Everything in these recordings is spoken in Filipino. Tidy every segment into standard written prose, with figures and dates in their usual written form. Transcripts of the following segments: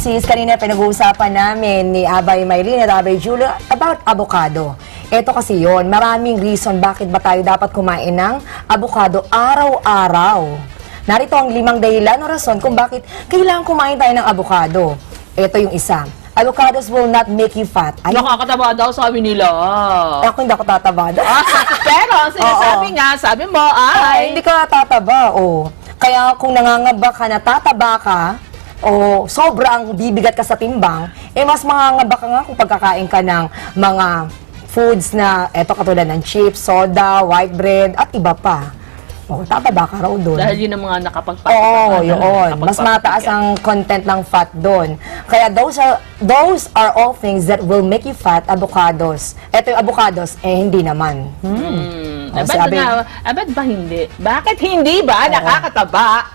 sis, kanina pinag-uusapan namin ni Abay Maylene at Abay Julia about avocado. Ito kasi yon, maraming reason bakit ba tayo dapat kumain ng avocado araw-araw. Narito ang 5 dahilan o rason kung bakit kailangan kumain tayo ng avocado. Ito yung isa. Avocados will not make you fat. Ay, nakakataba daw, sabi nila. ako hindi ako tataba. Pero ang sinasabi nga, sabi mo, Ay, hindi ka tataba. Kaya kung nangangamba ka na tataba ka, o sobrang bibigat ka sa timbang, mas mangangamba ka nga kung pagkakain ka ng mga foods na eto katulad ng chips, soda, white bread, at iba pa. Tataba ka raw doon. Dahil yun ang mga nakapagpatik. Yun. Mas mataas ang content ng fat doon. Kaya those are all things that will make you fat, avocados. Ito yung avocados, hindi naman. Abad ba hindi? Bakit hindi ba nakakataba?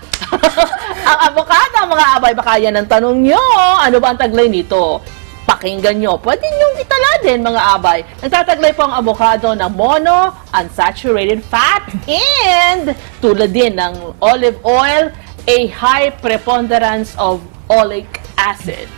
Ang avocado, mga abay, baka yan ang tanong nyo. Ano ba ang taglay nito? Pakinggan nyo. Pwede nyo itala din, mga abay. Nagtataglay po ang avocado ng mono, unsaturated fat, and tulad din ng olive oil, a high preponderance of oleic acid.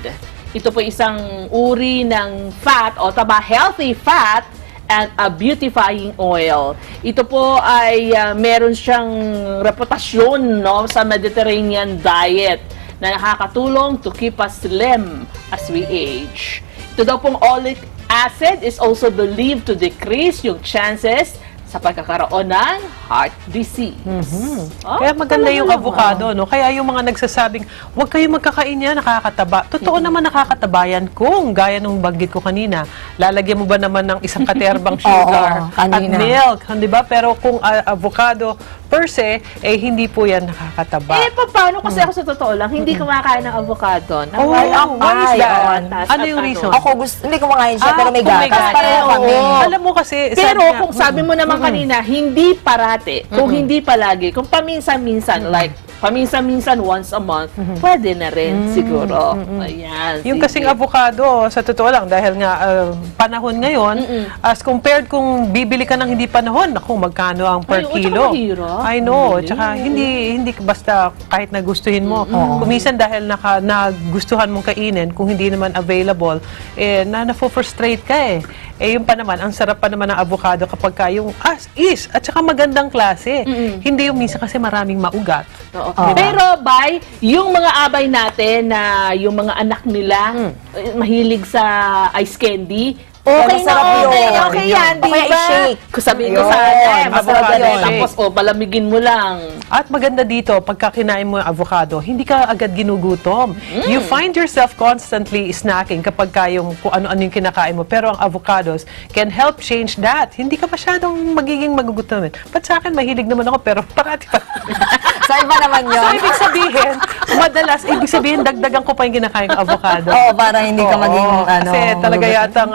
Ito po isang uri ng fat o taba, healthy fat, and a beautifying oil. Ito po ay meron siyang reputasyon sa Mediterranean diet na nakakatulong to keep us slim as we age. Ito daw pong oleic acid is also believed to decrease yung chances sa pagkakaroon ng heart disease. Kaya maganda yung avocado, no? Kaya yung mga nagsasabing, huwag kayong magkakain yan, nakakataba. Totoo naman nakakataba yan kung, gaya nung banggit ko kanina, lalagyan mo ba naman ng isang katerbang sugar at milk, di ba? Pero kung avocado per se, hindi po yan nakakataba. Paano? Kasi ako sa totoo lang, hindi kumakain ng avocado. Why is that? Ano yung reason? Ako hindi kumakain siya, pero may gatas. Pareho kami. Alam mo kasi, pero kung sabi mo naman kanina, hindi parati, kung hindi palagi, kung paminsan-minsan, like paminsan-minsan once a month, pwede na rin siguro. Ayan. Yung kasing avocado, sa totoo lang, dahil nga panahon ngayon, as compared kung bibili ka ng hindi panahon, naku, magkano ang per kilo. I know. Tsaka hindi basta kahit nagustuhin mo. Kuminsan dahil nagustuhan mong kainin, kung hindi naman available, na-frustrate ka . Yung pa naman, ang sarap pa naman ng avocado kapag ka yung is at saka magandang klase. Hindi yung minsan kasi maraming maugat. Pero, Bay, yung mga abay natin na yung mga anak nila mahilig sa ice candy, okay yan, di ba? Kung sabihin ko sana, masarap yan. Tapos, palamigin mo lang. At maganda dito, pagka kinain mo yung avocado, hindi ka agad ginugutom. You find yourself constantly snacking kapag yung kung ano-ano yung kinakain mo. Pero ang avocados can help change that. Hindi ka masyadong magiging magugutom. But sa akin, mahilig naman ako, pero parati pa. Sa iba naman yun. So, ibig sabihin, dagdagan ko pa yung kinakain ng avocado. Para hindi ka maging, kasi talaga yatang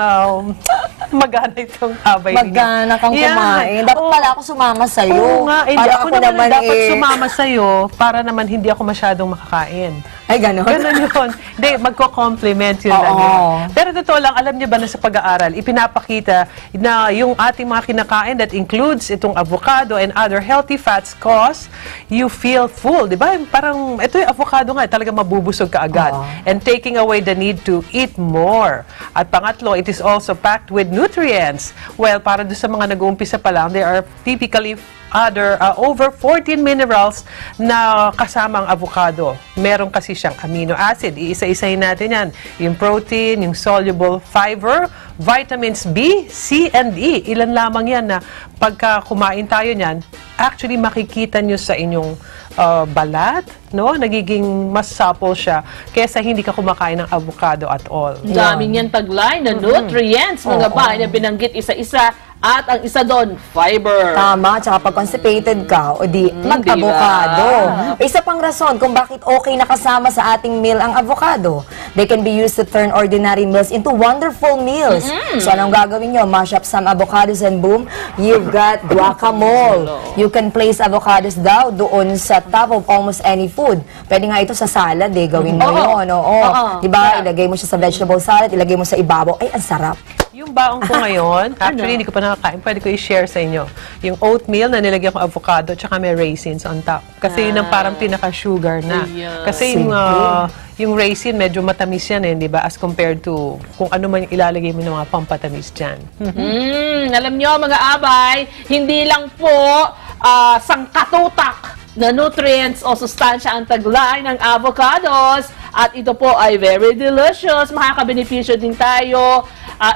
magana itong abay niya. Magana kang kumain. Dapat pala ako sumama sa'yo. Oo nga, Para ako naman dapat sumama sa'yo para naman hindi ako masyadong makakain. Ay, gano'n? Gano'n yun. Hindi, magko-compliment yun lang yun. Pero totoo lang, alam niyo ba na sa pag-aaral, ipinapakita na yung ating mga kinakain that includes itong avocado and other healthy fats cause you feel full. Di ba? Parang, ito yung avocado nga, talaga mabubusog ka agad. And taking away the need to eat more. At pangatlo, it is also packed with nutrients. Well, para doon sa mga nag-uumpisa pa lang, there are typically over 14 minerals na kasama ang avocado. Meron kasi siyang amino acid. Iisa-isahin natin yan. Yung protein, yung soluble fiber, vitamins B, C, and E. Ilan lamang yan na pagka kumain tayo niyan, actually makikita nyo sa inyong balat, no? Nagiging mas supple siya kesa hindi ka kumakain ng avocado at all. Daming yan taglay na nutrients, mga ba, na binanggit isa-isa. At ang isa doon, fiber. Tama, tsaka pag constipated ka, o di mag-avocado. Isa pang rason kung bakit okay na kasama sa ating meal ang avocado. They can be used to turn ordinary meals into wonderful meals. So anong gagawin nyo? Mash up some avocados and boom, you've got guacamole. You can place avocados daw doon sa top of almost any food. Pwede nga ito sa salad gawin mo yun. Diba? Ilagay mo siya sa vegetable salad, ilagay mo sa ibabaw. Ay, ang sarap. Yung baong ko ngayon, actually, hindi ko pa nakakain. Pwede ko i-share sa inyo. Yung oatmeal na nilagyan ko avocado, tsaka may raisins on top. Kasi yun ang parang pinaka-sugar na. Ayan. Kasi yung raisin, medyo matamis yan di ba? As compared to kung ano man yung ilalagay mo ng mga pampatamis dyan. Alam nyo, mga abay, hindi lang po sangkatutak na nutrients o sustansya ang taglay ng avocados. At ito po ay very delicious. Makakabenepisyo din tayo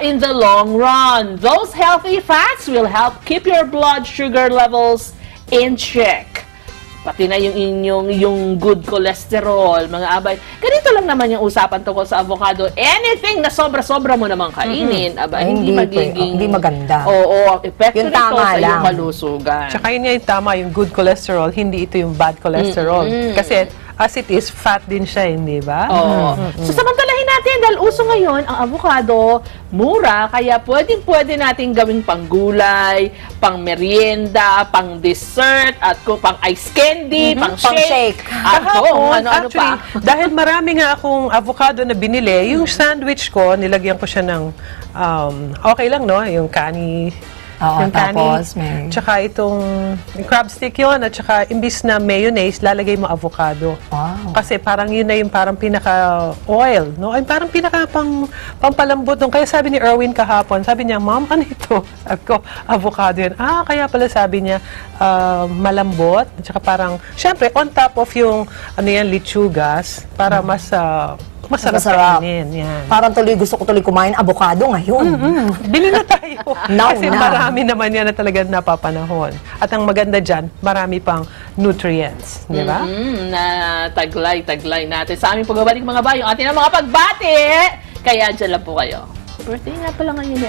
in the long run. Those healthy fats will help keep your blood sugar levels in check. Pati na yung good cholesterol, mga abay. Ganito lang naman yung usapan tungkol sa avocado. Anything na sobra-sobra mo naman kainin, abay, hindi magiging... Hindi maganda. Oo, epekto Yung nito tama sa iyong lang. kalusugan. Tsaka yun yung tama, yung good cholesterol, hindi ito yung bad cholesterol. Kasi as it is, fat din siya, hindi ba? Oo. So, samantalahin natin, dahil uso ngayon, ang avocado, mura, kaya pwede natin gawing panggulay, pang merienda, pang dessert, at pang ice candy, pang shake. At kung ano-ano Actually, pa. dahil marami nga akong avocado na binili, yung sandwich ko, nilagyan ko siya ng, okay lang, no? Yung kani, Oo, yung tapos kani, may... tsaka itong crab stick yun, at tsaka imbis na mayonnaise, lalagay mo avocado. Wow. Kasi parang yun na yung parang pinaka-oil, no? Ay parang pampalambot nung. Kaya sabi ni Erwin kahapon, sabi niya, Mom, ano ito? Sabi ko, avocado yun. Kaya pala sabi niya, malambot. At saka parang, syempre, on top of yung, lechugas, para mas, masarap kainin. Yan. Parang gusto ko tuloy kumain avocado ngayon. Bili na tayo. Now Kasi na. marami naman yan na talagang napapanahon. At ang maganda dyan, marami pang nutrients. Di ba? Na taglay natin. Sa aming pagbabalik mga bayo, atin ang mga pagbati. Kaya dyan lang po kayo. Birthday nga pala ngayon ni